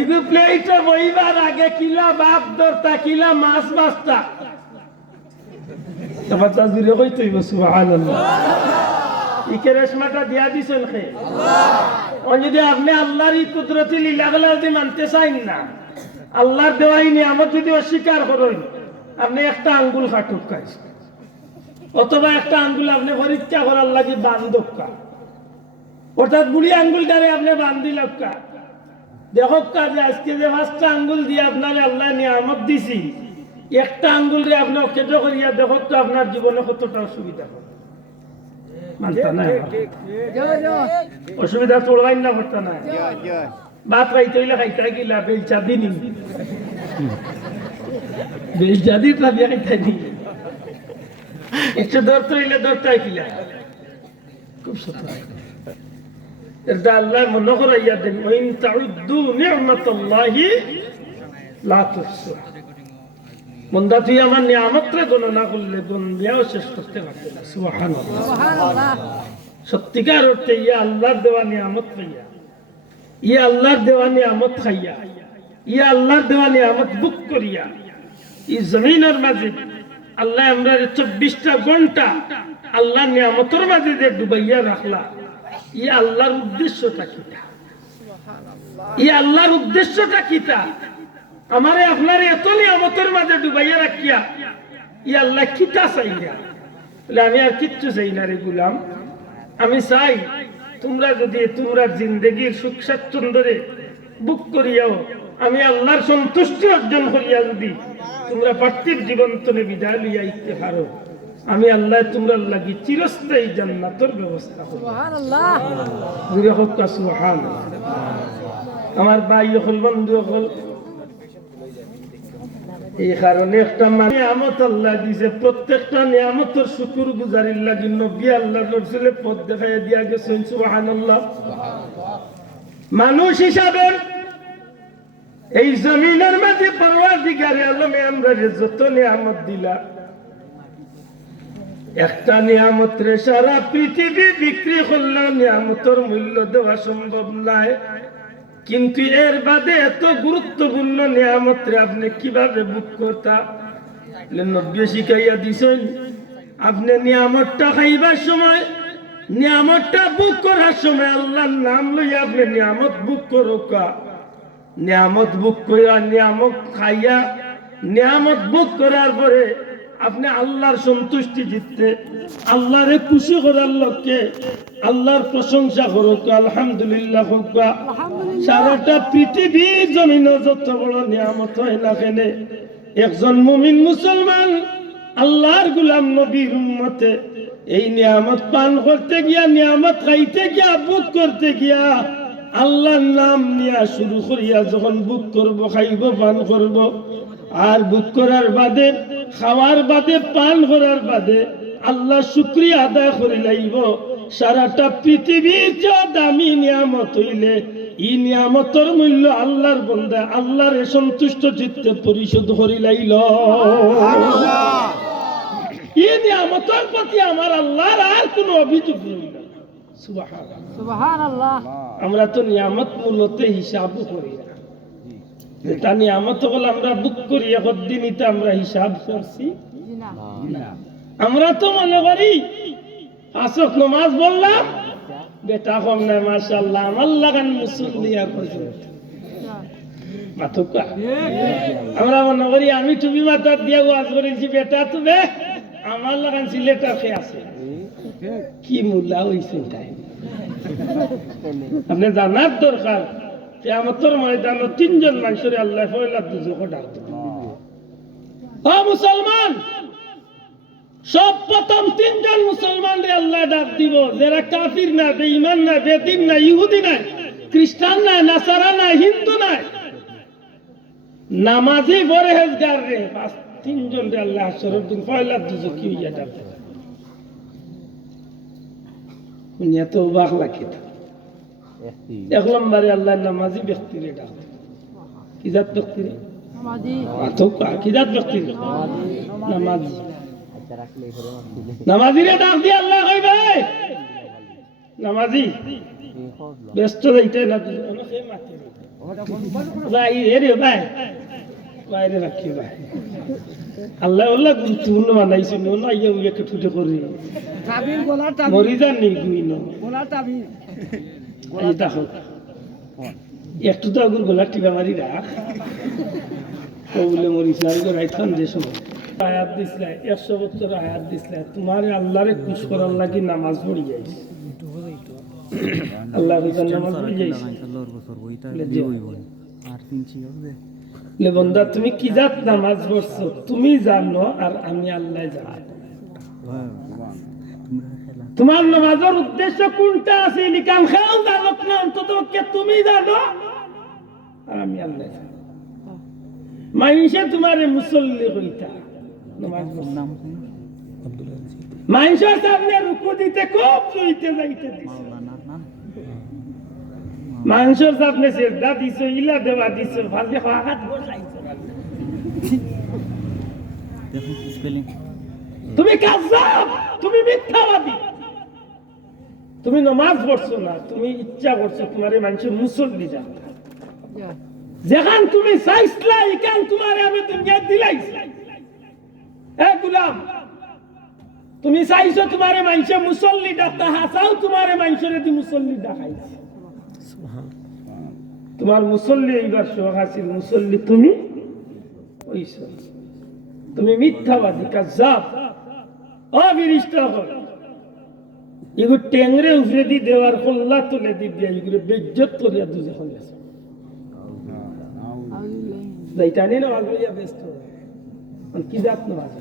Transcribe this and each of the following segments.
ইগু প্লেটে বইবার আগে কিলা বাপ দরতা কিলা মাছ বাস্তা তোমার তাজুরে কই তুই সুবহানাল্লাহ ইকে রেশমাটা দিয়া দিছেন কে আল্লাহ ও যদি আপনি আল্লাহর এই কুদরতি লীলাগুলো যদি মানতে চাইন না আল্লাহর দেওয়াই নিয়ামত যদি অস্বীকার করেন আপনি একটা আঙ্গুল কাটুক কাজ অথবা একটা আঙ্গুল আপনি পরীক্ষা করার লাগি বান্ধবকা অর্থাৎ বুড়ি আঙ্গুলটারে আপনি বান্ধিলকা দেখো কাজে আজকে যে পাঁচটা আঙ্গুল দিয়ে আপনার আল্লাহ নিয়ামত দিছি একটা আঙ্গুল রে আপনি কেটে করিয়া দেখো তো আপনার জীবনে কতটা অসুবিধা হবে মানতা না অসুবিধা চলবাই না করতে না বাপ খাইতে হইলে খাইতে গিলা বেলচা দিনি বেলচা দিত না বিয়া খাইতে নি একটু ধরতে হইলে ধরতে কিলা খুব সত্য এটা আল্লাহ মনে করাইয়া দেন ওয়াইন তাউদ্দু নি'মাতাল্লাহি লা তুহসুহা মন্দা তুই আমার নিয়ামতরে গণনা করলে গণনাও শেষ করতে পারবে না সুবহানাল্লাহ সুবহানাল্লাহ সত্যিকার অর্থে ইয়া আল্লাহর দেওয়া নিয়ামত পাইয়া ইয়া আল্লাহর দেওয়া নিয়ামত খাইয়া ইয়া আল্লাহর দেওয়া নিয়ামত বুক করিয়া এই জমিনের মাঝে আল্লাহ আমরা 24টা ঘন্টা আল্লাহর নিয়ামতের মাঝে যে ডুবাইয়া রাখলা ই আল্লাহর উদ্দেশ্যটা কিটা ই আল্লাহর উদ্দেশ্যটা কিটা আমারে আপনার এত নিয়ামতের মাঝে ডুবাইয়া রাখিয়া ই আল্লাহ কিটা চাইয়া বলে আমি আর কিচ্ছু চাই না রে গুলাম আমি চাই তোমরা যদি তোমরা জিন্দগির সুখ স্বাচ্ছন্দ্যে বুক করিয়াও আমি আল্লাহর সন্তুষ্টি অর্জন করিয়া যদি তোমরা পার্থিব জীবন তনে বিদায় লইয়া ইতে পারো আমি আল্লাহ তোমরা লাগি চিরস্থায়ী জান্নাতের ব্যবস্থা করব সুবহানাল্লাহ জুরে হোক সুবহানাল্লাহ আমার ভাই হল বন্ধু হল এই কারণে একটা নিয়ামত আল্লাহ দিয়েছে প্রত্যেকটা নিয়ামতের শুকরগুজারির লাগি নবী আল্লাহর রাসূল পথ দেখাইয়া দিয়া গেছেন সুবহানাল্লাহ মানুষ হিসাবে এই জমিনের মাঝে পরওয়ারদিগারে আলমে আমরা যত নিয়ামত দিলা একটা নিয়ামত রে সারা পৃথিবী বিক্রি করলেও নিয়ামতের মূল্য দেওয়া সম্ভব নয় কিন্তু এর বাদে এত গুরুত্বপূর্ণ নিয়ামত রে আপনি কিভাবে বুক করতা নবী শিখাইয়া দিছেন আপনি নিয়ামতটা খাইবার সময় নিয়ামতটা বুক করার সময় আল্লাহর নাম লইয়া আপনি নিয়ামত বুক করোকা নিয়ামত বুক কইরা নিয়ামত খাইয়া নিয়ামত বুক করার পরে আপনি আল্লাহর সন্তুষ্টি জিততে আল্লাহরে খুশি করার লক্ষ্যে আল্লাহর প্রশংসা করুক আলহামদুলিল্লাহ হোক সারাটা পৃথিবীর জমিনে যত বড় নিয়ামত হয় না কেন একজন মুমিন মুসলমান আল্লাহর গোলাম নবীর উম্মতে এই নিয়ামত পান করতে গিয়া নিয়ামত খাইতে গিয়া বুক করতে গিয়া আল্লাহর নাম নিয়া শুরু করিয়া যখন বুক করব খাইব পান করব আর বুক করার বাদে খাওয়ার বাদে পান করার বাদে আল্লাহ শুকরিয়া আদায় করে লাইব সারাটা পৃথিবীর যে দামি নিয়ামত হইলে এই নিয়ামতের মূল্য আল্লাহর বান্দা আল্লাহর সন্তুষ্ট চিত্তে পরিশোধ করে লাইল এই নিয়ামতের প্রতি আমার আল্লাহর আর কোনো অভিযোগ নেই সুবহানাল্লাহ আমরা তো নিয়ামত মূলত হিসাব করি না এটা নিয়ামত হল আমরা বুক করি এখন দিনইতে আমরা হিসাব করছি না আমরা তো মনে করি আসক নামাজ বললাম বেটা কম না মাশাআল্লাহ আমার লাগান মুসল্লি আর মাথুকা আমরা মনে করি আমি টুপি মাথার দিয়া ওয়াজ করেছি বেটা তুমি আমার লাগান সিলেটার খেয়ে আছে কি মুল্লা হইছে তাই আপনি জানার দরকার কিয়ামতের ময়দানে তিনজন মানুষের আল্লাহ পয়লা দুজকে ডাক দিবে ও মুসলমান সব প্রথম তিনজন মুসলমানরে আল্লাহ ডাক দিব যারা কাফির না বেঈমান না বেদিন না ইহুদি না খ্রিস্টান না নাসারা না হিন্দু না নামাজি পরহেজগার রে বাস তিনজন রে আল্লাহ হাসরের দিন পয়লা দুজকে কি হইয়া ডাক দিবে দুনিয়া তো অবাক লাগে এক নম্বরে আল্লাহ নামাজি ব্যক্তিরে ডাক কি জাত ব্যক্তিরে নামাজি কি জাত ব্যক্তিরে নামাজি নামাজিরে ডাক দিয়ে আল্লাহ কইবে নামাজি ব্যস্ত যাইতে না ভাই রে ভাই বাইরে রাখি ভাই আল্লাহ আল্লাহ গুরুত্বপূর্ণ বানাইছে না ইয়া উইয়া কে ঠুটে করি মরি যান নি গুইন এই দেখো একটু তো আগুর গোলা টিপা মারি রাখ বলে মরিস না আগে রাইতাম যে সময় আয়াত দিসলে 100 বছর আয়াত দিসলে তোমারে আল্লাহরে খুশ করার লাগি নামাজ পড়ি যাইছে আল্লাহ কইতা নামাজ পড়ি যাইছে লে বান্দা তুমি কি জাত নামাজ পড়ছো তুমি জানো আর আমি আল্লাহ জানি তোমার নামাজের উদ্দেশ্য কোনটা আছে লিকাম খাও জানো না অন্তত তুমি জানো আর আমি আল্লাহ জানি মাইনসে তোমারে মুসল্লি কইতা নামাজ নাম মাইনসের সামনে রুকু দিতে খুব জুইতে যাইতে দিছে মাইনসের সামনে সিজদা দিছো ইলা দেওয়া দিছো ভালে হাত বসাইছো দেখুন স্পেলিং তুমি কাযাব তুমি মিথ্যাবাদী তুমি নামাজ পড়ছো না তুমি ইচ্ছা করছো তোমারে মাইনসে মুসল্লি জানতা যেখান তুমি চাইছলা এখান তোমারে আমি দুনিয়া দিলাইছি এ গোলাম তুমি চাইছো তোমারে মাইনসে মুসল্লি ডাকতা হাসাও তোমারে মাইনসরে দি মুসল্লি ডাকাইছে তোমার মুসল্লি এইবার শোক হাসিল মুসল্লি তুমি ওইছো তুমি মিথ্যাবাদী কাযাব অবিরিষ্ট হল এগু টেংরে উফরে দি দেওয়ার কল্লা তুলে দি দিয়া এগুলো বেজ্জত করিয়া দুজে হল গেছে যাইতানি না আগুলিয়া ব্যস্ত কি জাত নামাজ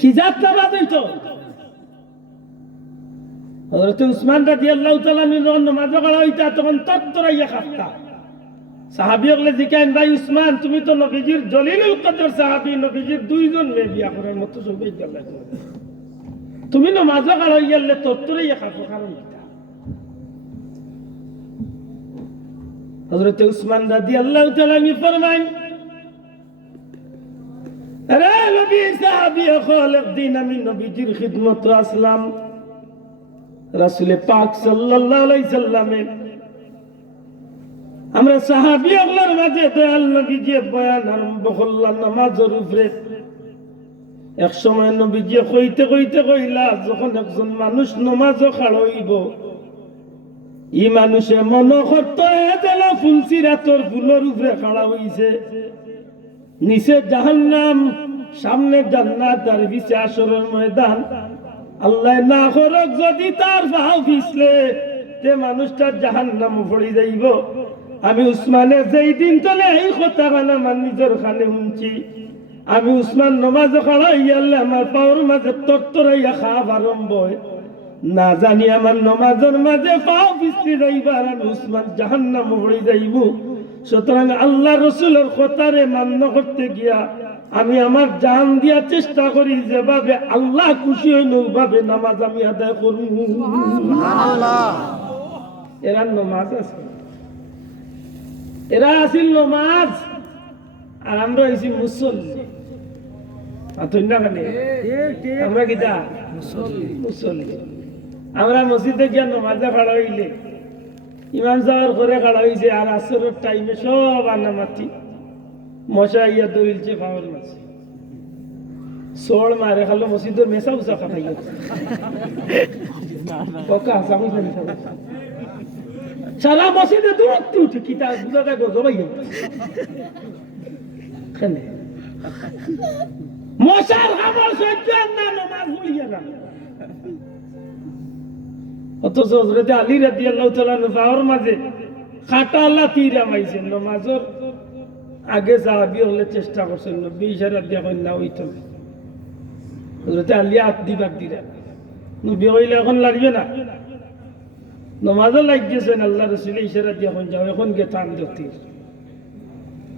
কি জাত নামাজ হইতো হযরত উসমান রাদিয়াল্লাহু তাআলা যখন নামাজ পড়া হইতা তখন তত্তরাইয়া খাফতা সাহাবীগলে জিকাইন ভাই উসমান তুমি তো নবীজির জলিলুল কদর সাহাবী নবীজির দুইজন মেয়ে বিয়া করার মতো সৌভাগ্য আল্লাহ তুমি নামাজ পড়া হইয়ালে তত্তরাইয়া খাফো কারণ হযরত উসমান রাদিয়াল্লাহু তাআলা ফরমায় আরে নবী সাহাবী খালিক দিন আমি নবীজির খিদমত আসলাম রাসূল পাক সাল্লাল্লাহু আলাইহি সাল্লামে আমরা সাহাবী ওগুলোর মাঝে দয়াল নবীজি বয়ান আরম্ভ করলেন নামাজের উপরে এক সময় নবীজি কইতে কইতে কইলা যখন একজন মানুষ নামাজও খাড়া হইব ই মানুষে মনে করতে যেন ফুলসিরাতর ফুলের উপরে খাড়া হইছে নিচে জাহান্নাম সামনে জান্নাত আর পিছে আসরের ময়দান আল্লাহ না করক যদি তার ভাও পিছলে তে মানুষটা জাহান্নাম পড়ে যাইব আমি উসমানের যেই দিন চলে এই কথা গান আমার নিজের খানে শুনছি আমি উসমান নামাজ খাড়া হইয়ালে আমার পাওয়ার মাঝে তরতরাইয়া খাওয়া আরম্ভ হয় না জানি আমার নামাজের মাঝে পাও পিছলে যাইবার আমি উসমান জাহান্নাম পড়ে যাইব সুতরাং আল্লাহ রাসূলের কথারে মান্য করতে গিয়া আমি আমার জান দিয়া চেষ্টা করি যেভাবে আল্লাহ খুশি হইল ওইভাবে নামাজ আমি আদায় করব সুবহানাল্লাহ এরা নামাজ আছে এরা আসিল নামাজ আর আমরা হইছি মুসল্লি আতইনা মানে আমরা কিটা মুসল্লি আমরা মসজিদে গিয়া নামাজে খাড়া হইলে ইমাম সাহেবের ঘরে খাড়া হইছে আর আসরের টাইমে সব আনামাতি মশা ইয়া দৌড়ছে পাওয়ার মাঝে সোল মারে খালো মসজিদের মেসা উসা খাই সারা মসজিদে দূরত্ব উঠে কিতা বুঝা যায় জবাই মশার খাবার সহ্য না নামাজ ভুলিয়া না অথচ হযরত আলী রাদিয়াল্লাহু তাআলা পাওয়ার মাঝে খাটা আল্লাহ তীর আমাইছেন নামাজের আগে সাহাবী হলে চেষ্টা করছেন নবী ইশারা দিয়া কই না হইতো হযরত আলী হাত দিবার দিরা নবী কইলে এখন লাগবে না নামাজও লাগিয়েছেন আল্লাহ রাসূল ইশারা দিয়া কই যাও এখন গে টান দিও তীর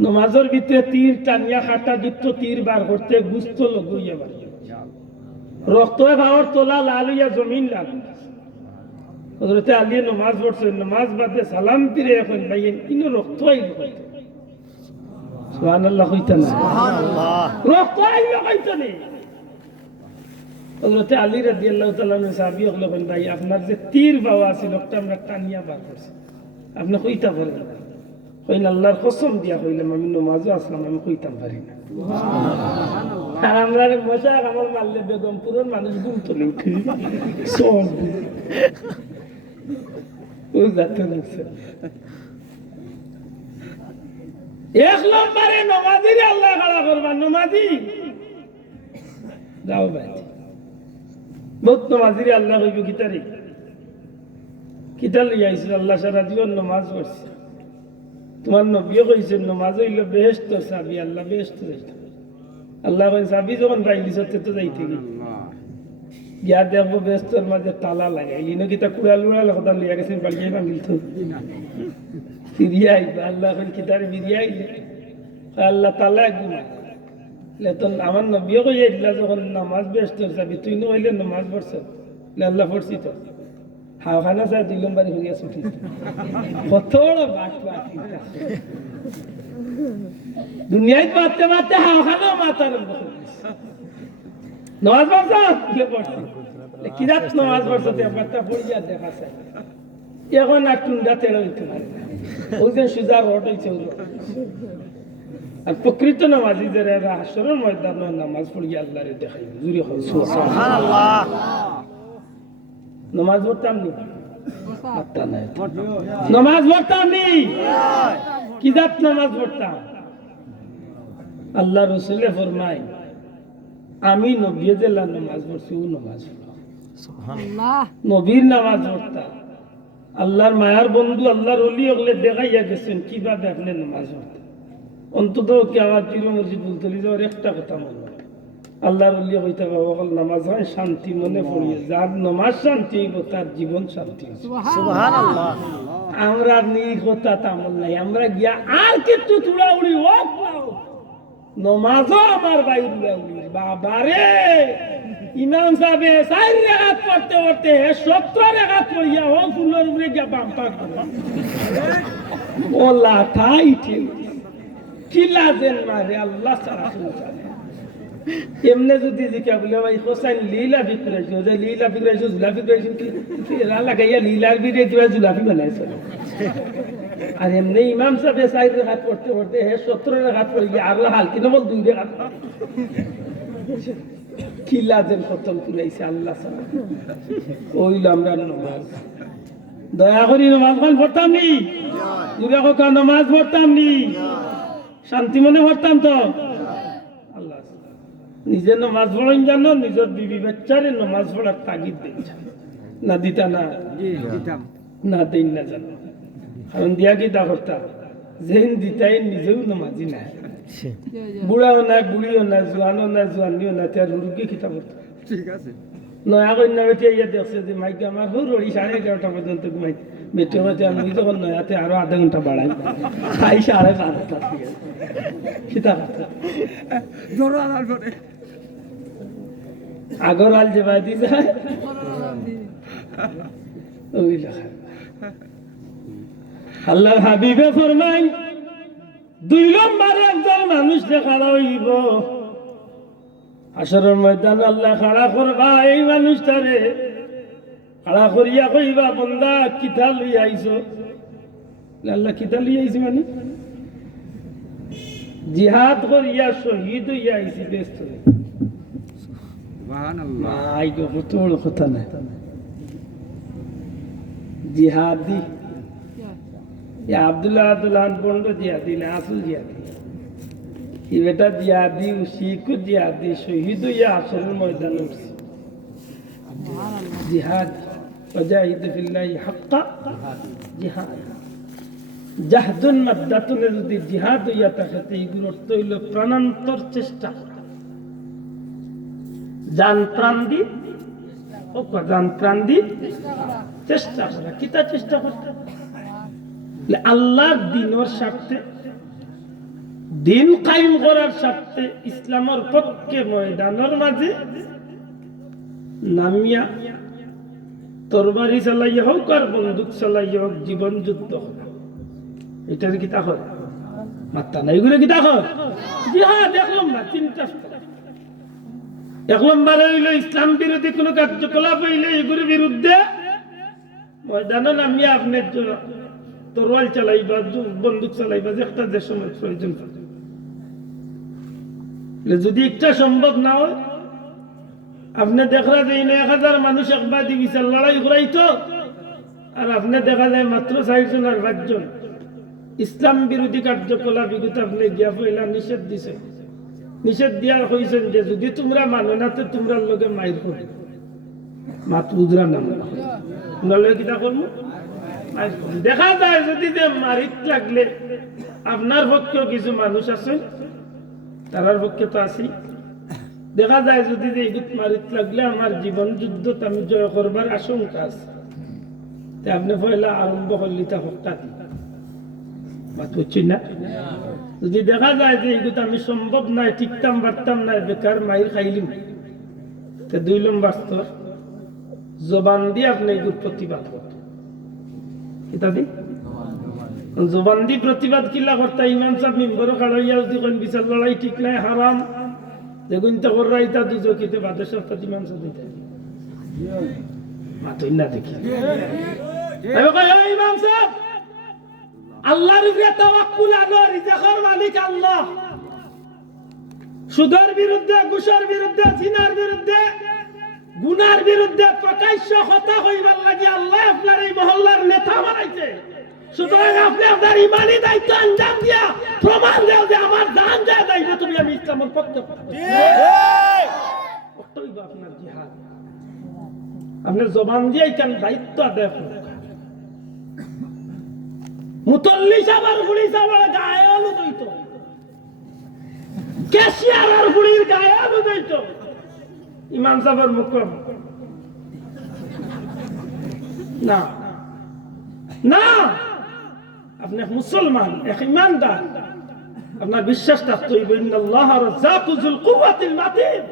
নামাজের ভিতরে তীর টানিয়া খাটা যুক্ত তীর বার করতে গুস্ত লগইয়া বার রক্তয়ে ভাওয়ার তোলা লাল হইয়া জমিন লাল হযরত আলী নামাজ পড়ছেন নামাজ বাদে সালাম ফিরে এখন ভাই ইনো রক্ত আইল সুবহানাল্লাহ কইতেন সুবহানাল্লাহ রক্ত আইল কইতেন হযরত আলী রাদিয়াল্লাহু তাআলা আনহু সাহাবী হলেন ভাই আপনার যে তীর বাওয়া ছিল ওটা আমরা টানিয়া বার করছি আপনি কইতা পারেন না কইন আল্লাহর কসম দিয়া কইলাম আমি নামাজও আসলাম আমি কইতাম পারি না আর আমরা মজা আমার মারলে বেগমপুরের মানুষ ঘুম তুলে উঠি সব ওই যাতে লাগছে এক নম্বরে নমাজি আল্লাহ খাড়া করবা নমাজি যাও ভাই বহুত নমাজি আল্লাহ কইব কিতারে কিতা লই আইছিল আল্লাহ সারা জীবন নামাজ পড়ছে তোমার নবীও কইছেন নামাজ হইল বেহেশত চাবি আল্লাহ বেহেশত যাইতে আল্লাহ কইন চাবি যখন পাইলি সত্যি তো যাইতে গিয়া দেখবো বেহেশতর মাঝে তালা লাগাইলি না কিতা কুড়াল উড়াল কথা লইয়া গেছেন পালিয়ে ভাঙিল তো ফিরিয়ে আইবা আল্লাহ কইন কিতারে ফিরিয়ে আইলে আল্লাহ তালা একদিন তখন আমার নবীও কইয়া দিলা যখন নামাজ বেহেশতর চাবি তুই নইলে নামাজ পড়ছ আল্লাহ পড়ছি তো হাওখানা চাই 2 নম্বরে হইয়া ছুটি কত বড় বাট বাটি দুনিয়ায় পাতে পাতে হাওখানা মাতার নামাজ পড়ছ কি রাত নামাজ পড়ছ তে বার্তা পড়িয়া দেখা যায় এখন আর টুন্ডা তেড়া হইতে পারে ওই যে সুজা রড হইছে আর প্রকৃত নামাজি যারা হাসরের ময়দানে নামাজ পড়িয়া আল্লাহরে দেখাই জুরি হয় সুবহানাল্লাহ নমাজ পড়তাম নি নমাজ পড়তাম নি কি জাত নামাজ পড়তাম আল্লাহ রসুলে ফরমায় আমি নবী জেলা নামাজ পড়ছি ও নামাজ নবীর নামাজ পড়তাম আল্লাহর মায়ার বন্ধু আল্লাহর ওলি ওগুলো দেখাইয়া গেছেন কিভাবে আপনি নামাজ পড়তেন অন্তত কি আমার প্রিয় মসজিদ বলতে যাওয়ার একটা কথা মনে আল্লাহর ওলি হইতে বাবা নামাজ হয় শান্তি মনে পড়িয়ে যার নামাজ শান্তি হইব তার জীবন শান্তি সুবহানাল্লাহ আমরা নিকতা তামল নাই আমরা গিয়া আর কিছু তুড়া উড়ি ও নামাজও আমার ভাই উড়া উড়ি বাবা রে ইমাম সাহেব 4 রাকাত পড়তে পড়তে 17 রাকাত পড়িয়া ও ফুলের উপরে গিয়া বাম্পার ও লাঠাই ঠিক কি লাজেন মারে আল্লাহ সারা জানে এমনে যদি জিকা বলে ভাই হোসেন লীলা বিক্রাইছো যে লীলা বিক্রাইছো জুলা বিক্রাইছো কি ফেরা লাগাইয়া লীলার বিরে দিবা জুলাফি বানাইছো আর এমনি ইমাম সাহেব 4 রাকাত পড়তে পড়তে 17 রাকাত পড়িয়া আর হালকি নবল 2 রাকাত কি লাজেন খতম কইছে আল্লাহ সারা ওইল আমরা নামাজ দয়া করি নামাজ পড়তাম নি দুরা কোকা নামাজ পড়তাম নি শান্তি মনে পড়তাম তো আল্লাহ নিজের নামাজ পড়েন জানো নিজের বিবি বাচ্চারে নামাজ পড়ার তাগিদ দেন না দিতা না না দেন না জানো কারণ দিয়া কি তা করতাম যেন দিতাই নিজেও নামাজি না বুড়াও না বুড়িও না জোয়ানও না জোয়ানিও না তার রুগী কিতাব ঠিক আছে নয়া কন্যা বেটি ইয়া দেখছে যে মাইকে আমার হুড়ি 11:30 পর্যন্ত ঘুমাই বেটে হতে আমি যখন নয়াতে আরো আধা ঘন্টা বাড়াই তাই 5:30 কিতাব জোর আলাল পরে আগর আল যে বাদি যায় ওই লেখা আল্লাহ হাবিবে ফরমাই 2 নম্বরে একজন মানুষ দেখা হইব হাসরের ময়দানে আল্লাহ খাড়া করবা এই মানুষটারে খাড়া করিয়া কইবা বন্দা কিতা লই আইছো আল্লাহ কিতা লই আইছি মানে জিহাদ করিয়া শহীদ হইয়া আইছি ব্যস্ত সুবহানাল্লাহ আই গো তোর কথা না জিহাদি ইয়া আব্দুল্লাহ বন্ধ জিহাদি না আসল জিহাদি ये बेटा जिहादी उसी को जिहादी शहीद या आसर मैदान जिहाद वजाहिद फिल्लाहि हक्का जिहाद জাহদুন মাদ্দাতুনে যদি জিহাদ হইয়া থাকে এইগুলোর অর্থ হইল প্রাণান্তর চেষ্টা জান প্রাণ দি ও জান প্রাণ দি চেষ্টা করা কিতা চেষ্টা করতে আল্লাহর দ্বীনের স্বার্থে দিন কায়েম করার স্বার্থে ইসলামের পক্ষে ময়দানের মাঝে নামিয়া তরবারি চালাইয়া হোক আর বন্দুক চালাইয়া হোক জীবন যুদ্ধ হোক এটার কি তা হয় মাত্রা নাই এগুলো কি তা হয় জি হ্যাঁ দেখলাম না 3টা এক নম্বরে হইল ইসলাম বিরোধী কোন কার্যকলাপ হইলে এগুলোর বিরুদ্ধে ময়দানে নামিয়ে আপনি তরোয়াল চালাইবা, বন্দুক চালাইবা, যে একটা যে সময় প্রয়োজন। যদি একটা সম্ভব না হয়, আপনি দেখা যায় না 1000 মানুষ একবার বিচার লড়াই করাইতো, আর আপনি দেখা যায় মাত্র 4 জন আর 5 জন। ইসলাম বিরোধী কার্যকলাপ বিগত আপনি গিয়া পয়লা নিষেধ দিছে, নিষেধ দিয়ার হয়েছেন যে যদি তোমরা মানো না তো তোমরা লোকে মাইর করবে, মাত বুঝরা নাম লগে কিটা করবো। দেখা যায় যদি যে মারিত লাগলে আপনার পক্ষেও কিছু মানুষ আছে, তারার পক্ষে তো আছি। দেখা যায় যদি যে মারিত লাগলে আমার জীবন যুদ্ধ আমি জয় করবার আশঙ্কা আছে, আপনি পয়লা আরম্ভ করলি তা হত্যা বুঝছি না। যদি দেখা যায় যে এগুলো আমি সম্ভব নাই, ঠিকতাম পারতাম না, বেকার মাইর খাইলিম, 2 নম্বর স্তর জবান দিয়ে আপনি এগুলো প্রতিবাদ করতেন। জবান দিয়ে প্রতিবাদ কিলা করতে ইমাম সাহেব মিম্বরও খাড়াইয়া যদি কোন বিচার লড়াই ঠিক নাই, হারাম, যেগুন তো কররাই তা দুজকিতে বাদের সপ্তাহ ইমাম সাহেব দিতে মাতই না দেখি ইমাম সাহেব আল্লাহর উপরে তাওয়াক্কুল আনো, রিজকের মালিক আল্লাহ। সুদের বিরুদ্ধে, ঘুষের বিরুদ্ধে, জিনার বিরুদ্ধে, গুনার বিরুদ্ধে প্রকাশ্য কথা হইবার লাগি আল্লাহ আপনার এই মহল্লার নেতা বানাইছে। সুতরাং আপনি আপনার ইমানি দায়িত্ব আঞ্জাম দিয়া প্রমাণ দাও যে আমার জান যায় না, এটা তুমি আমি ইসলামের পক্ষে আপনার জিহাদ, আপনার জবান দিয়ে কেন দায়িত্ব আদায় করুন। মুতল্লি সাবার ফুড়ি সাবার গায়ে আলু দইতো, ক্যাশিয়ার আর ফুড়ির গায়ে আলু দইতো, ইমাম সাবার মুকম না না। আপনি মুসলমান, এক ইমানদার, আপনার বিশ্বাস থাকতে হইবে ইন্নাল্লাহ রাজ্জাকু যুল কুওয়াতিল মাতিন।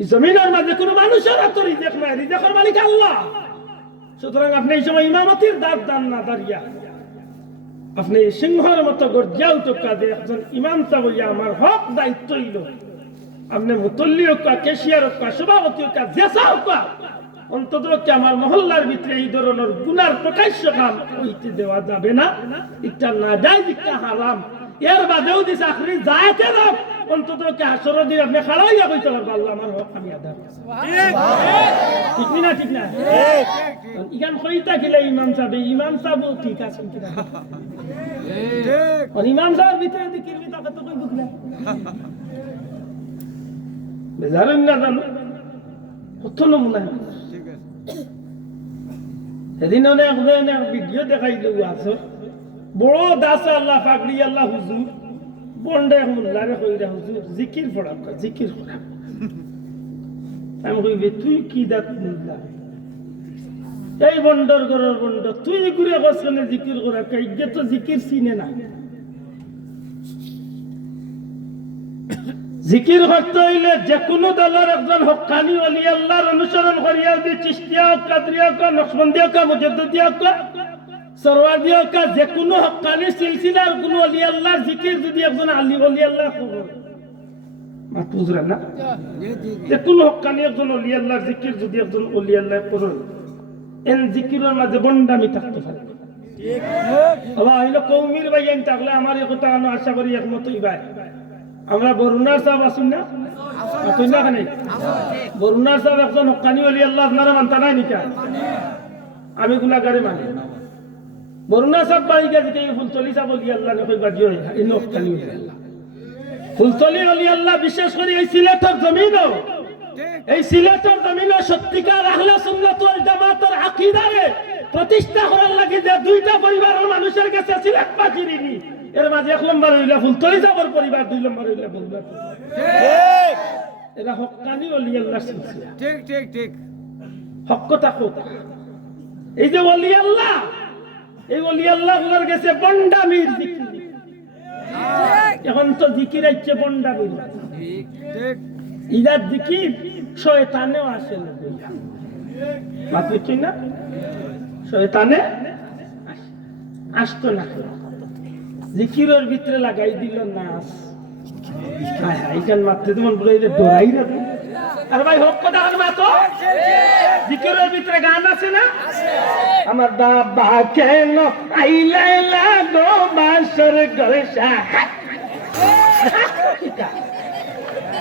এই জমিনের মাঝে কোনো মানুষের হাতে রিজিক নাই, রিজিকের মালিক আল্লাহ। সুতরাং আপনি এই সময় ইমামতির দাঁড় দান না দাঁড়িয়া আপনি সিংহর মতো গর্জিয়া উঠো কাজে একজন ইমাম সাহেব হইয়া আমার হক দায়িত্ব হইল আপনি মুতল্লি হোক, কেশিয়ার হোক, সভাপতি হোক, জেসা হোক, অন্তত আমার মহল্লার ভিতরে এই ধরনের গুনার প্রকাশ্য কাম হইতে দেওয়া যাবে না। এটা না যায়, এটা হারাম। এর বাদেও দিছে আখরি যায়তে রব, অন্তত হাসর দিয়ে আপনি খাড়াইয়া কইতে পারবো আল্লাহ আমার হক আমি আদায় করছি। ঠিক না? ঠিক না? ইখান কইতা গেলে ইমাম সাহেব ঠিক আছেন কিনা? ইমাম সাহেব ভিতরে দিকির তাকে তো কই বুঝলা বেজারেন না জানো কত নমুনা। সেদিন অনেক ভিডিও দেখাইল আছে, বড় দাস আল্লাহ পাগড়ি আল্লাহ হুজুর বন্ডে মুল্লারে কইরা হুজুর জিকির পড়া, জিকির পড়া। আমি কইবে তুই কি দাঁত মুল্লা, এই বন্ডর ঘরের বন্ড, তুই ঘুরে বসনে জিকির করা, কাইগে তো জিকির চিনে না। জিকির করতে হইলে যে কোনো দলের একজন হক্কানি ওলি আল্লাহর অনুসরণ করিয়া যদি চিশতিয়া হোক, কাদরিয়া হোক, নকশবন্দি হোক, মুজাদ্দিদি হোক, সরওয়ার্দি হোক, যে কোনো হক্কানি সিলসিলার কোনো ওলি আল্লাহর জিকির যদি একজন আলী ওলি আল্লাহ করে বুঝরা না, যে কোনো হক্কানি একজন ওলি আল্লাহর জিকির যদি একজন ওলি আল্লাহ করে, এন জিকিরের মাঝে বন্ডামি থাকতে পারে। আল্লাহ হইল কৌমির ভাই আইন থাকলে আমার এই কথা আশা করি একমতই ভাই। আমরা বরুণার সাহেব আসুন না, আসুন না কেন? বরুণার সাহেব একজন হক্কানি ওলি আল্লাহ, আপনারা মানতা নাই নিকা? আমি গুনাহগারে মানি। বরুণার সাহেব বাড়ি গেছে ফুলতলি সাহেব ওলি আল্লাহ নকই বাজি হয়, এই হক্কানি ওলি আল্লাহ। ফুলতলি ওলি আল্লাহ বিশেষ করে এই সিলেটের জমিনও, এই সিলেটের জমিনও সত্যিকার আহলে সুন্নাত ওয়াল জামাতের আকীদারে প্রতিষ্ঠা করার লাগি যে 2টা পরিবারের মানুষের কাছে সিলেট পাখিরিনি, এর মাঝে 1 নম্বর হইলা ফুলতলি সাহেবের পরিবার, 2 নম্বর হইলা বলবা ঠিক। এরা হক্কানি ওলি আল্লাহ সিলসিলা। ঠিক ঠিক ঠিক, হক কথা কথা। এই যে ওলি আল্লাহ, এই ওলি আল্লাহ গুলোর কাছে বন্ডামির জিকির, এখন তো জিকির আইছে বন্ডামির। ঠিক ঠিক, ইদার জিকির শয়তানেও আসে না, বুঝছেন না? শয়তানে আসতো না, জিকিরের ভিতরে লাগাই দিল নাচ। এইখান মাত্র তোমার পুরো ডরাই না, আর ভাই হোক কথা আনবা তো জিকিরের ভিতরে গান আছে না আমার বাবা কেন আইলা লাগো বাসর গলসা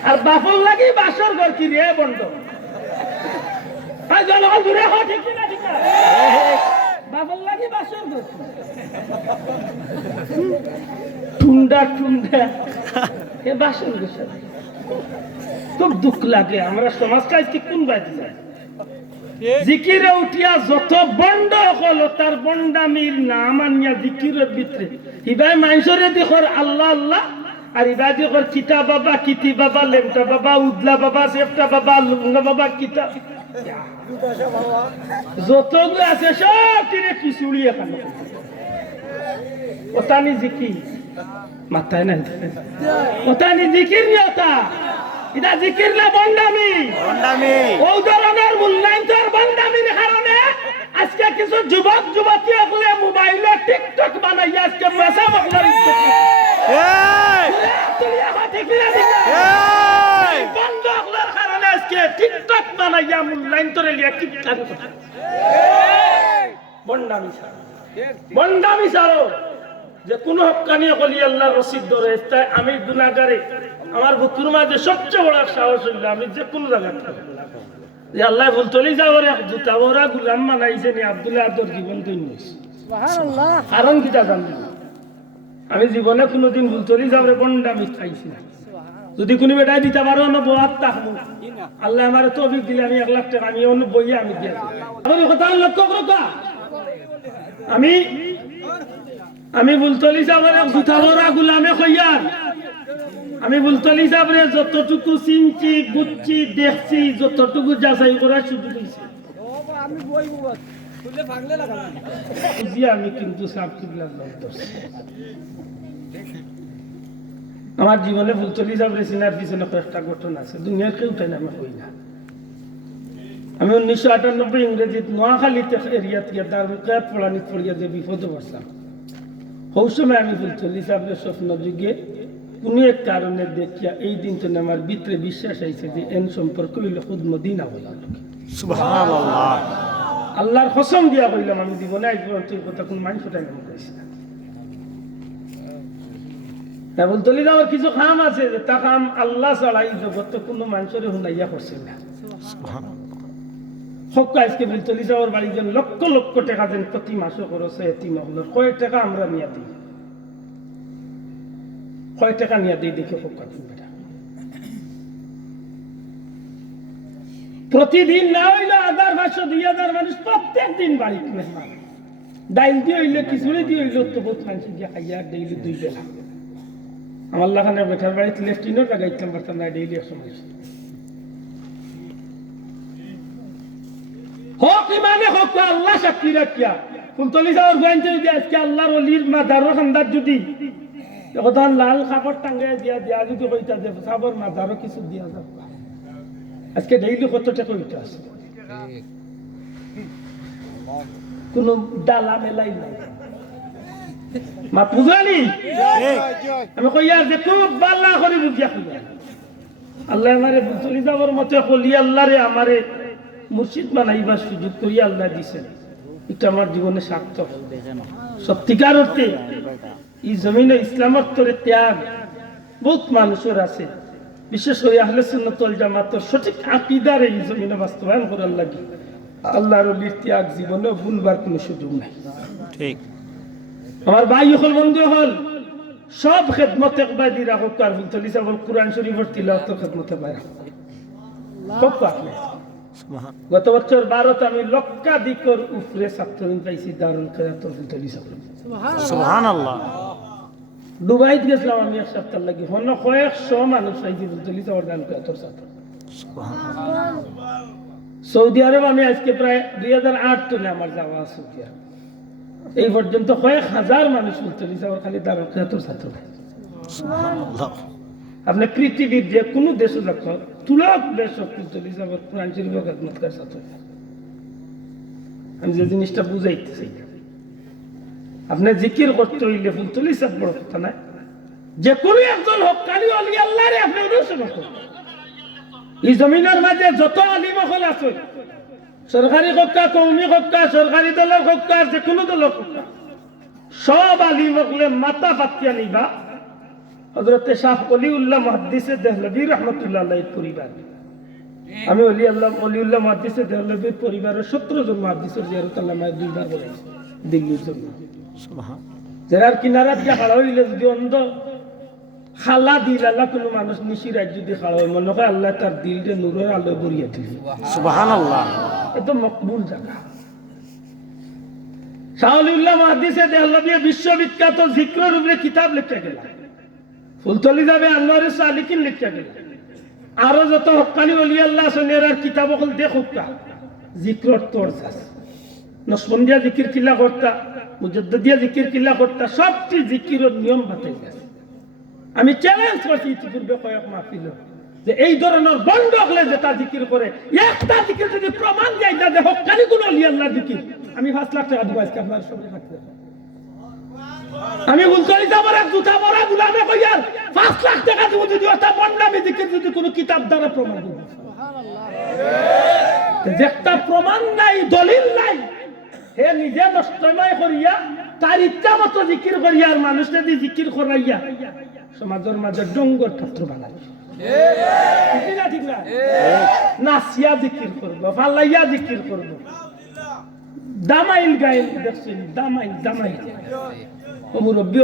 আর বাপর লাগি বাসর ঘর কি রে বন্ধ ভাই জনগণ দূরে হ ঠিক না ঠিক না বাপর লাগি বাসর ঘর টুন্ডা টুন্ডা এ বাসর ঘর খুব দুঃখ লাগে আমরা সমাজটা আজকে কোন বাড়ি যায় জিকিরে উঠিয়া যত বন্ড হল তার বন্ডামির নাম আনিয়া জিকিরের ভিতরে ইবাই মানুষরে দেখর আল্লাহ আল্লাহ আর ইবাই দেখর কিতা বাবা কিতি বাবা লেমটা বাবা উদলা বাবা সেফটা বাবা লুঙ্গা বাবা কিতা যতগুলো আছে সব তিনে পিছুড়িয়ে খানো ওতানি জিকির মাথায় নাই ওতানি জিকির নিয়ে ওটা এটা জিকির না বন্ডামি বন্ডামি ওই ধরনের মূল্যায়ন তোর বন্ডামির কারণে আজকে কিছু যুবক যুবতী হলে মোবাইলে টিকটক বানাইয়া আজকে মেসা বকলার বন্ধ হলার কারণে আজকে টিকটক বানাইয়া মূল্যায়ন তোরে লিয়া টিকটক বন্ডামি ছাড়ো বন্ডামি ছাড়ো যে কোন হক্কানি হলি আল্লাহর রশিদ ধরে তাই আমি গুনাহগারে আমার বুকুর মাঝে সবচেয়ে বড় সাহস হইল আমি যে কোন জায়গায় যে আল্লাহ বলতলি যাওয়ার এক জুতা ওরা গুলাম মানাইছে নি আব্দুল্লাহ আদর জীবন দিন সুবহানাল্লাহ কারণ কিটা জানি আমি জীবনে কোনোদিন বলতলি যাওয়ারে বন্ডামি খাইছি না যদি কোনো বেটাই দিতে পারো না বহাত তাহমু আল্লাহ আমারে তৌফিক দিলে আমি 1 লাখ টাকা আমি অন্য বইয়া আমি দিয়া আমি কথা লক্ষ্য করো আমি বুলতলি যাবার জুতা ভরা গুলামে কইয়ার আমি বুলতলি যাবরে যতটুকু চিনছি বুঝছি দেখছি যতটুকু যাচাই করা শুরু করেছি আমি বইব তুলে ভাগলে লাগালাম জি আমি কিন্তু সব কিবলা ধরছি আমার জীবনে বুলতলি যাবরে সিনার পিছনে কয়েকটা ঘটনা আছে দুনিয়ার কেউ তাই না আমি কই না আমি 1998 ইংরেজিতে নোয়াখালীতে এরিয়াত গিয়ে দারুকাত পড়ানি পড়িয়া যে বিপদে পড়ছিলাম ওই সময় আমি বুলতলি যাবরে স্বপ্ন যুগে কোনো এক কারণে দেখিয়া এই দিন তো আমার ভিতরে বিশ্বাস আইছে যে এন সম্পর্ক হইল খুদ মদিনা হইল সুবহানাল্লাহ আল্লাহর কসম দিয়া কইলাম আমি জীবনে আজ পর্যন্ত এই কথা কোন মানুষ টাইম কইছি না তা বুলতলি যাওয়ার কিছু কাম আছে যে তা কাম আল্লাহ ছাড়া এই জগতে কোনো মানুষের হুনাইয়া করছে না সুবহানাল্লাহ হক আজকে বুলতলি যাওয়ার বাড়ি যেন লক্ষ লক্ষ টাকা দেন প্রতি মাসে খরচ হয় এতিম হলো কয় টাকা আমরা নিয়ে দিই কয় টাকা নিয়ে দিই দেখে হক প্রতিদিন না হইলে 1500-2000 মানুষ প্রত্যেক দিন বাড়িতে মেহমান ডাইল দিয়ে হইলে খিচুড়ি দিয়ে হইলে তো বহুত মানুষ দিয়ে খাইয়া ডেইলি 2 বেলা আমার লাগানে বেটার বাড়িতে লেফটিনও লাগাইতাম পারতাম না ডেইলি 100 মানুষ হক ইমানে হক আল্লাহ সাক্ষী রাখিয়া ফুলতলি যাওয়ার গোয়েন্তে যদি আজকে আল্লাহর ওলির মাদারও খান্দার যদি এখন লাল কাপড় টাঙ্গাই দিয়া দিয়া যদি কইতা যে সাবর মাদারও কিছু দিয়া যাও আজকে ডেইলি কত টাকা হইতে আছে কোন ডালা মেলাই নাই মা পূজালি আমি কইয়া যে খুব বাল্লা করে বুঝিয়া কইয়া আল্লাহ আমারে ফুলতলি যাওয়ার মতে কলি আল্লাহ রে আমারে মুর্শিদ বানাইবার সুযোগ করি আল্লাহ দিয়েছেন এটা আমার জীবনে সার্থক সত্যিকার অর্থে এই জমিনে ইসলামের তরে ত্যাগ বহুত মানুষের আছে বিশেষ করে আহলে সুন্নাত ওয়াল জামাতের সঠিক আকীদার এই জমিনে বাস্তবায়ন করার লাগি আল্লাহর ওলির ত্যাগ জীবনে ভুলবার কোনো সুযোগ নাই ঠিক আমার ভাই হল বন্ধু হল সব খেদমত একবাদি রাখো কার ফুলতলি সাহেব কোরআন শরীফের তিলাওয়াতের খেদমতে বাইরে খুব পাক নাই গত বছর 12 আমি লক্ষাধিকের উপরে ছাত্রঋণ পাইছি দারুল কিরাত ফুলতলি সাহেব সুবহানাল্লাহ দুবাইতে গেছিলাম আমি এক সপ্তাহ লাগি হন কয়েকশো মানুষ আইছি ফুলতলি সাহেব দারুল কিরাতর ছাত্র সুবহানাল্লাহ সৌদি আরব আমি আজকে প্রায় 2008 টনে আমার যাওয়া সৌদি আরব এই পর্যন্ত কয়েক হাজার মানুষ ফুলতলি সাহেব খালি দারুল কিরাতর ছাত্র সুবহানাল্লাহ আপনি পৃথিবীর যে কোনো দেশে দেখো তুলক দেশ ফুলতলি সাহেব কোরআন শরীফের খেদমত করে ছাত্র আমি যে জিনিসটা বুঝাইতেছি আপনি জিকির করতে হইলে ফুলতলি সাহেব বড় কথা না যে কোনো একজন হক্কানি ওলি আল্লাহরে আপনি অনুসরণ করুন এই জমিনের মাঝে যত আলিম হল আছে, সরকারি কক্কা, কৌমি কক্কা, সরকারি দলের কক্কা, যে কোনো দলের কক্কা, সব আলিম হলে মাথা পাতিয়া নিবা হযরত শাহ ওলিউল্লাহ মুহাদ্দিসে দেহলভী রাহমাতুল্লাহ আলাইহির পরিবার। আমি ওলিউল্লাহ মুহাদ্দিসে দেহলভীর পরিবারের 17 জন মুহাদ্দিসের জিয়ারত আল্লাহ মায় দুইবার করেছে দিল্লির জন্য। যারার কিনারাত গিয়ে খাড়া হইলে যদি অন্ধ খালা দিল আল্লাহ কোনো মানুষ নিশিরাত যদি খাড়া হয় মনে হয় আল্লাহ তার দিলটা নূরের আলো ভরিয়ে দিল। সুবহানাল্লাহ, এত মকবুল জায়গা। শাহ ওলিউল্লাহ মুহাদ্দিসে দেহলভী বিশ্ববিখ্যাত জিক্রের উপরে কিতাব লিখতে গেল, ফুলতলি যাবে আনোয়ারে সালিকিন লিখতে গেল, আরো যত হক্কানি ওলি আল্লাহ আছেন এর কিতাব হল দেখুকা জিক্রর তরজাস, নসবন্দিয়া জিকির কিল্লা করতা, মুজাদ্দিদিয়া জিকির কিল্লা করতা, সবটি জিকিরের নিয়ম বাতাই গেছে। আমি চ্যালেঞ্জ করছি ইতিপূর্বে কয়েক মাহফিল যে এই ধরনের বন্ধ হলে যেটা জিকির করে একটা জিকির যদি প্রমাণ যায় যে হক্কানি গুলো ওলি আল্লাহ জিকির, আমি 5 লাখ টাকা দিব আজকে আপনার সঙ্গে রাখতে। আমি ফুলতলি যাবার এক জুতা বড় গুলামে কইয়ার 5 লাখ টাকা দিব যদি ওটা বন্ডামি জিকির যদি কোনো কিতাব দ্বারা প্রমাণ দেব। যেটা প্রমাণ নাই, দলিল নাই, হে নিজে নষ্টময় করিয়া তার ইচ্ছা মতো জিকির করিয়া আর মানুষকে দিয়ে জিকির করাইয়া সমাজের মাঝে ডঙ্গর ছাত্র বানাই। ঠিক না? নাচিয়া জিকির করবো, ফালাইয়া জিকির করবো, দামাইল গাইল দেখছেন, দামাইল মুরব্বী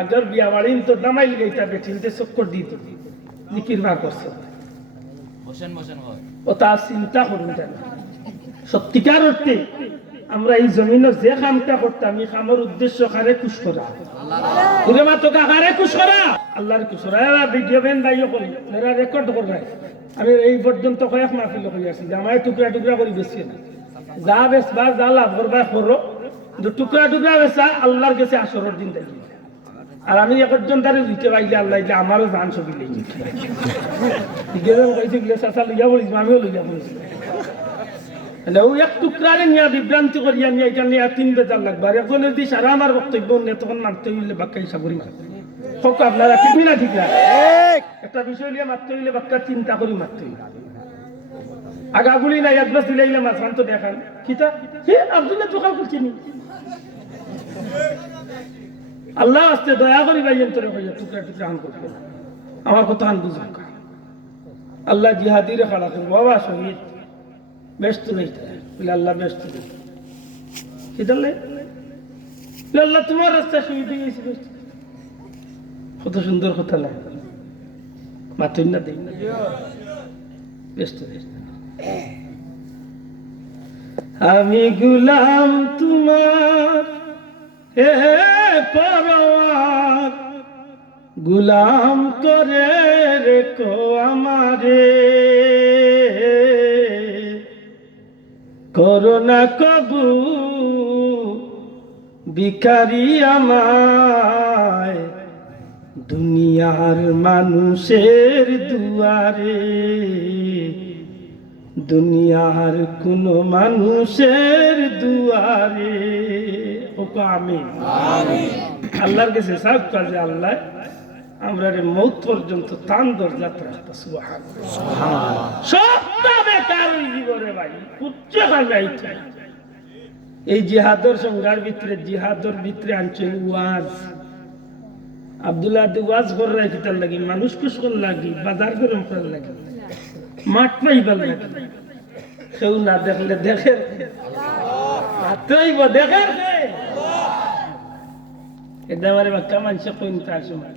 আগের বিয়া বাড়িন তো দামাইল গাইতা বেঠিনতে চক্কর দিত জিকির বার করছে। ও তার চিন্তা করুন সত্যিকার অর্থে আমরা এই জমিনে যে কামটা করতাম এই কামের উদ্দেশ্য কারে খুশ করা, কারে খুশ করা, আল্লাহর খুশ করা। এরা ভিডিও ব্যান বাইও করি, এরা রেকর্ড করে। আমি এই পর্যন্ত কয়েক মাহফিল কইয়াছি যে আমার টুকরা টুকরা করে বেশি না, যা বেচবা যা লাভ করবা করো, কিন্তু টুকরা টুকরা বেচা আল্লাহর কাছে আসরের দিন দেখি। আর আমি একজন তারে দিতে পাইলে আল্লাহ যে আমারও জান ছবি লেগে চাচা লইয়া পড়িস, আমিও লইয়া পড়িস। ও এক টুকরারে নিয়ে বিভ্রান্তি করিয়া নিয়ে এটা নিয়ে 3 বেজার লাগবে। আর একজনের দিয়ে সারা আমার বক্তব্য নিয়ে তখন মারতে হইলে বাক্কা হিসাব করি মারতে হোক। আপনারা ঠিক না? ঠিক না? একটা বিষয় নিয়ে মারতে হইলে বাক্কা চিন্তা করি মারতে হইলে আগাগুলি নাই একবার দিলাইলে মাঝখান তো দেখান কিতা আব্দুল্লাহ দোকান করছিনি। আল্লাহ আসতে দয়া করি ভাই অন্তরে হইয়া টুকরা টুকরা আন করবে না, আমার কথা আন বুঝুন। আল্লাহ জিহাদিরে খাড়া করবো, বাবা শহীদ ব্যস্ত নেই বলে আল্লাহ ব্যস্ত নেই কিতালে আল্লাহ তোমার রাস্তা শহীদ হয়ে গেছে। কত সুন্দর কথা লাগে, মাথুন না দেই ব্যস্ত নেই। আমি গুলাম তোমার হে পরওয়ার, গুলাম করে রেখো আমারে, করোনা কবু ভিখারি আমায় দুনিয়ার মানুষের দুয়ারে, দুনিয়ার কোন মানুষের দুয়ারে। আমিন। আল্লাহর কাছে সাহেব কাজে আল্লাহ আমরা মৌত পর্যন্ত তান দরজা রাখতে। সুবহানাল্লাহ, সবটা বেকার জীবনে ভাই উচ্চ কামাইতে। এই জিহাদের সংঘার ভিতরে জিহাদের ভিতরে আনছে ওয়াজ। আব্দুল্লাহ ওয়াজ করে রাখি তার লাগি, মানুষ খুশ কর লাগি, বাজার গরম করার লাগি, মাঠ পাইবার লাগি। কেউ না দেখলে দেখে দেখে এটা আমার বাক্কা মানুষে কইন তার সময়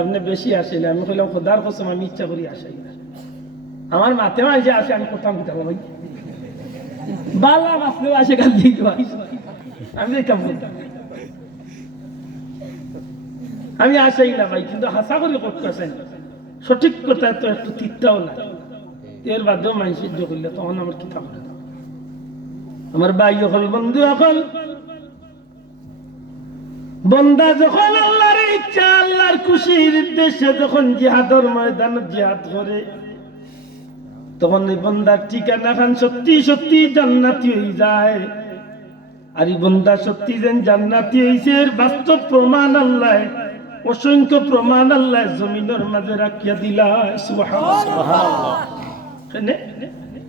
আপনি বেশি আসেন। আমি কইলাম খোদার কসম আমি ইচ্ছা করি আসাই না, আমার মাথে মাঝে আসে আমি কোথাও দিতে ভাই বালা মাসলেও আসে গান দিতে ভাই আমি কাম করতাম, আমি আসাই না ভাই। কিন্তু হাসা করে করতেছেন সঠিক কথা তো একটু তিতটাও না, এর বাদেও মানুষ সিদ্ধ করলে তখন আমার কি থাকবে। আমার ভাই হল বন্ধু এখন বন্দা যখন আল্লাহর ইচ্ছা আল্লাহর খুশির উদ্দেশ্যে যখন জিহাদের ময়দানে জিহাদ করে তখন এই বন্দার ঠিকানা খান সত্যি সত্যি জান্নাতি হয়ে যায়। আর এই বন্দা সত্যি যেন জান্নাতি হয়েছে এর বাস্তব প্রমাণ আল্লাহ, অসংখ্য প্রমাণ আল্লাহ জমিনের মাঝে রাখিয়া দিলা। সুবহানাল্লাহ। কেনে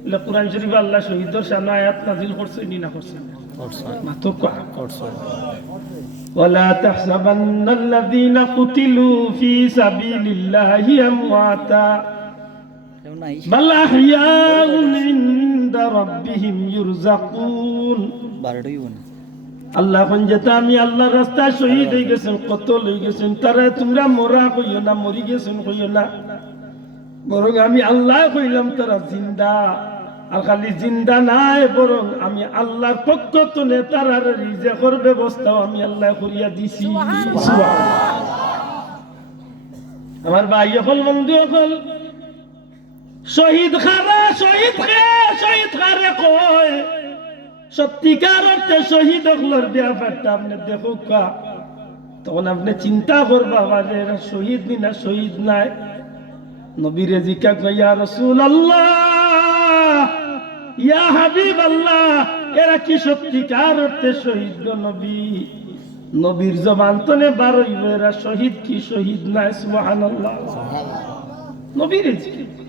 বলে কোরআন শরীফে আল্লাহ শহীদর সামনে আয়াত নাজিল করছে নি না করছে মাত্র করছে ওয়ালা তাহসাবান্নাল্লাযীনা কুতিলু ফি সাবিলিল্লাহি আমওয়াতা বাল আহইয়াউন ইনদা রাব্বিহিম ইরযাকুন আল্লাহ কোন যেটা আমি আল্লাহর রাস্তায় শহীদ হয়ে গেছেন কতল হয়ে গেছেন তারা তোমরা মরা কইও না মরি গেছেন কইও না বরং আমি আল্লাহ কইলাম তারা জিন্দা আর খালি জিন্দা নাই বরং আমি আল্লাহর পক্ষ থেকে তারার রিজিকের ব্যবস্থাও আমি আল্লাহ করিয়া দিছি আমার ভাই হল বন্ধু হল শহীদ খারে কয় সত্যিকার অর্থে শহীদ হলর ব্যাপারটা আপনি দেখো কা তখন আপনি চিন্তা করবা যে এরা শহীদ নি না শহীদ নাই নবীরে জিজ্ঞাসা কয় ইয়া রাসূলুল্লাহ ইয়া হাবিবাল্লাহ এরা কি সত্যিকার অর্থে শহীদ গো নবী নবীর জবান তনে বার হইবে এরা শহীদ কি শহীদ নাই সুবহানাল্লাহ নবীরে জিজ্ঞাসা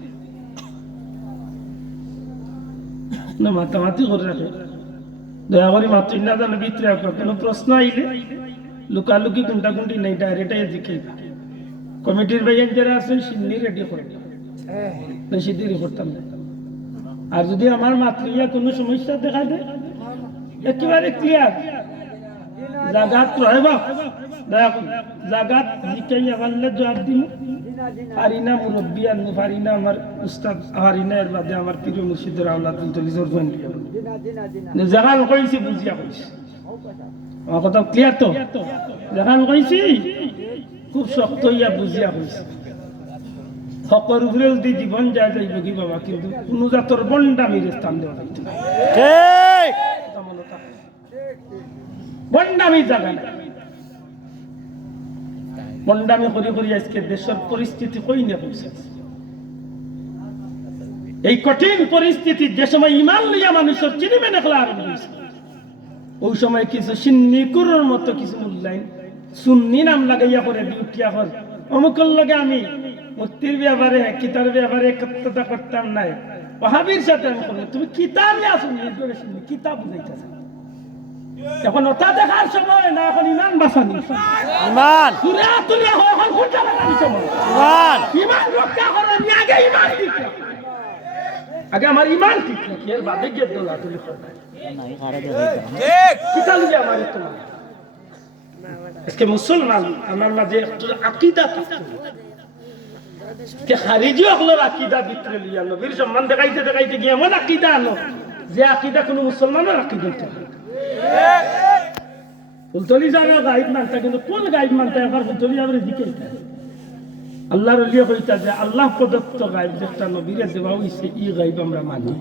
না মাতামাতি করে রাখে দয়া করে মাত্র না জানে ভিতরে কোনো প্রশ্ন আইলে লুকালুকি কোনটা কোনটি নেই ডাইরেক্ট জিজ্ঞাসা কমিটির ভাইয়ের যারা আছেন সিন্নি রেডি করে বেশি দেরি করতাম না আর যদি আমার মাতৃয়া কোনো সমস্যা দেখা দেয় একেবারে ক্লিয়ার জাগাত রহবা দয়া করে জাগাত জিকাই আমালে জবাব দিন পারিনা মুরব্বী আর পারিনা আমার উস্তাদ পারিনা এর বাদে আমার প্রিয় মুর্শিদের আওলাদ তলিজর বন জাগান কইছি বুঝিয়া কইছি আমার কথা ক্লিয়ার তো জাগান কইছি খুব শক্ত ইয়া বুঝিয়া কইছি হকর উপরে যদি জীবন যায় যাইব কি বাবা কিন্তু কোন জাতর বন্ডামির স্থান দেওয়া যাইতে না বন্ডামি জায়গা না বন্ডামি করি করি আজকে দেশের পরিস্থিতি কই না পৌঁছে এই কঠিন পরিস্থিতি যে সময় ইমান লইয়া মানুষের চিনিবে না খেলা আরম্ভ হয়েছে ওই সময় কিছু সিন্নিকুরের মতো কিছু মূল্যায়ন সুন্নি নাম লাগাইয়া করে ডিউটিয়া কর অমুকর লগে আমি মূর্তির ব্যাপারে কিতার ব্যাপারে একত্রতা করতাম নাই ওয়াহাবির সাথে আমি করবো তুমি কিতাবে আসুন কিতাব বুঝাইতেছে এখন ওটা দেখার সময় না এখন ইমান বাঁচানি ইমান তুলে তুলে এখন খুঁজে বাঁচানি সময় ইমান ইমান রক্ষা করে নি আগে ইমান ঠিক আগে আমার ইমান ঠিক রাখি এর বাদে গিয়ে দোলা তুলি করবে ঠিক কিতা লিয়ে আমার তোমার আজকে মুসলমান আমার মাঝে একটু আকীদা থাকতো কে খারিজি হলো আকীদা ভিতরে লিয়া নবীর সম্মান দেখাইতে দেখাইতে গিয়ে এমন আকীদা আনো যে আকীদা কোনো মুসলমানের আকীদা হইতে পারে ফুলতলি যাবে গাইব মানতা কিন্তু কোন গাইব মানতা একবার ফুলতলি যাবে জিকিরটা আল্লাহর ওলিয়া কইতা যে আল্লাহ প্রদত্ত গাইব যেটা নবীরে দেওয়া হইছে এই গাইব আমরা মানি